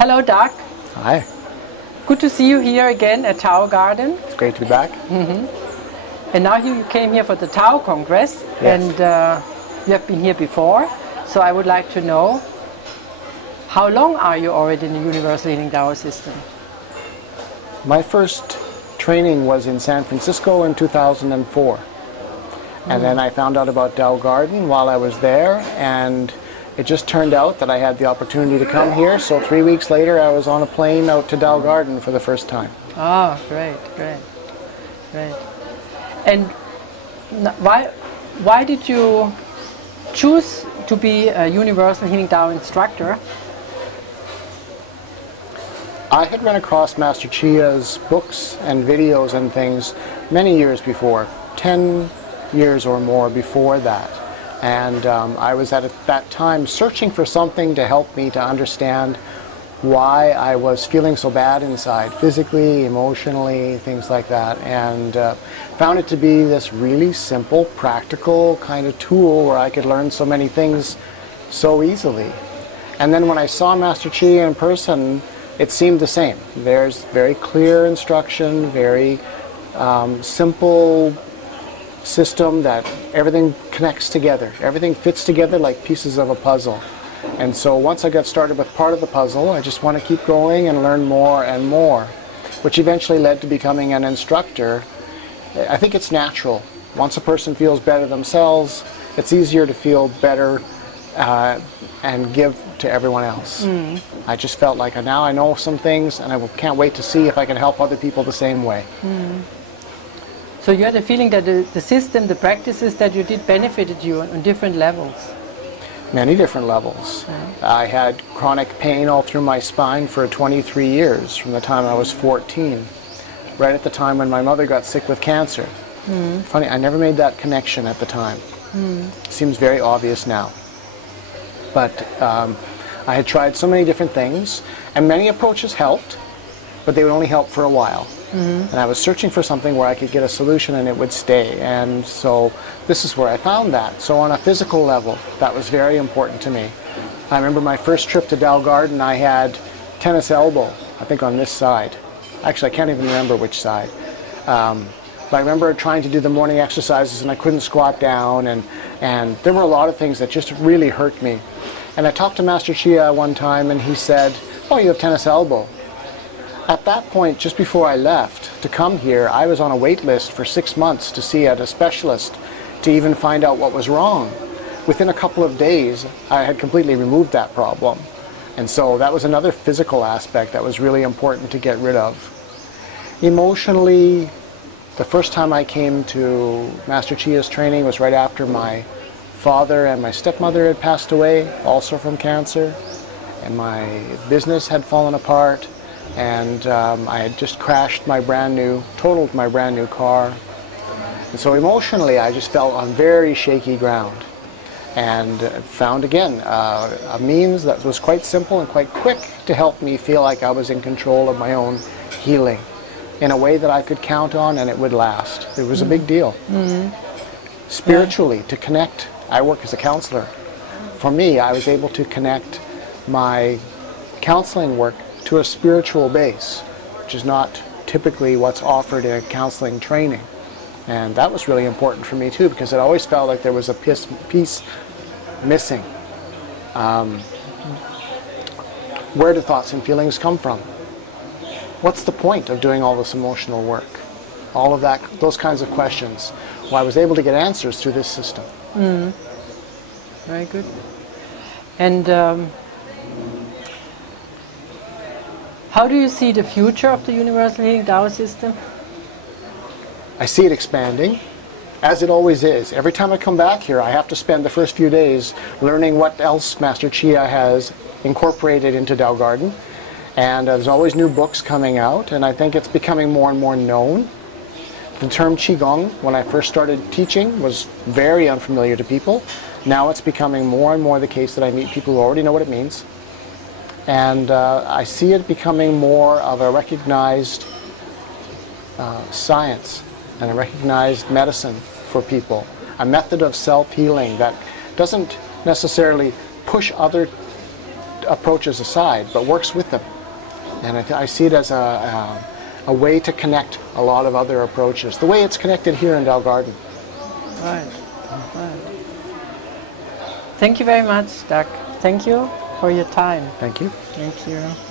Hello, Doc. Hi. Good to see you here again at Tao Garden. It's great to be back. And now you came here for the Tao Congress, Yes. and you have been here before. So I would like to know, how long are you already in the Universal Healing Tao system? My first training was in San Francisco in 2004. And then I found out about Tao Garden while I was there, and it just turned out that I had the opportunity to come here. So 3 weeks later, I was on a plane out to Tao Garden for the first time. Oh, great. And why did you choose to be a Universal Healing Tao instructor? I had run across Master Chia's books and videos and things many years before, 10 years or more before that. And I was at that time searching for something to help me to understand why I was feeling so bad inside, physically, emotionally, things like that. And found it to be this really simple, practical kind of tool where I could learn so many things so easily. And then when I saw Master Chia in person, it seemed the same. There's very clear instruction, very simple system that everything connects together. Everything fits together like pieces of a puzzle. And so once I got started with part of the puzzle, I just want to keep going and learn more and more, which eventually led to becoming an instructor. I think it's natural. Once a person feels better themselves, it's easier to feel better and give to everyone else. I just felt like now I know some things, and I can't wait to see if I can help other people the same way. So you had a feeling that the system, the practices that you did benefited you on different levels? Many different levels. I had chronic pain all through my spine for 23 years, from the time I was 14, right at the time when my mother got sick with cancer. Funny, I never made that connection at the time. Seems very obvious now. But I had tried so many different things, and many approaches helped, but they would only help for a while. And I was searching for something where I could get a solution and it would stay. And so this is where I found that. So on a physical level, that was very important to me. I remember my first trip to Tao Garden, I had tennis elbow, I think on this side. Actually, I can't even remember which side. But I remember trying to do the morning exercises and I couldn't squat down, and there were a lot of things that just really hurt me. And I talked to Master Chia one time and he said, "Oh, you have tennis elbow." At that point, just before I left to come here, I was on a wait list for 6 months to see a specialist to even find out what was wrong. Within a couple of days, I had completely removed that problem. And so that was another physical aspect that was really important to get rid of. Emotionally, the first time I came to Master Chia's training was right after my father and my stepmother had passed away, also from cancer, and my business had fallen apart. And I had just totaled my brand new car. And so emotionally, I just felt on very shaky ground. And found again a means that was quite simple and quite quick to help me feel like I was in control of my own healing in a way that I could count on and it would last. It was a big deal. Spiritually, to connect, I work as a counselor. For me, I was able to connect my counseling work to a spiritual base, which is not typically what's offered in a counseling training. And that was really important for me too, because it always felt like there was a piece missing. Where do thoughts and feelings come from? What's the point of doing all this emotional work? All of that, those kinds of questions. Well, I was able to get answers through this system. Very good. And how do you see the future of the Universal Healing Tao system? I see it expanding, as it always is. Every time I come back here, I have to spend the first few days learning what else Master Chia has incorporated into Tao Garden. And there's always new books coming out, and I think it's becoming more and more known. The term Qigong, when I first started teaching, was very unfamiliar to people. Now it's becoming more and more the case that I meet people who already know what it means. And I see it becoming more of a recognized science and a recognized medicine for people. A method of self-healing that doesn't necessarily push other approaches aside, but works with them. And I see it as a way to connect a lot of other approaches, the way it's connected here in Del Garden. Right. Right. Thank you very much, Doug. Thank you for your time. Thank you. Thank you.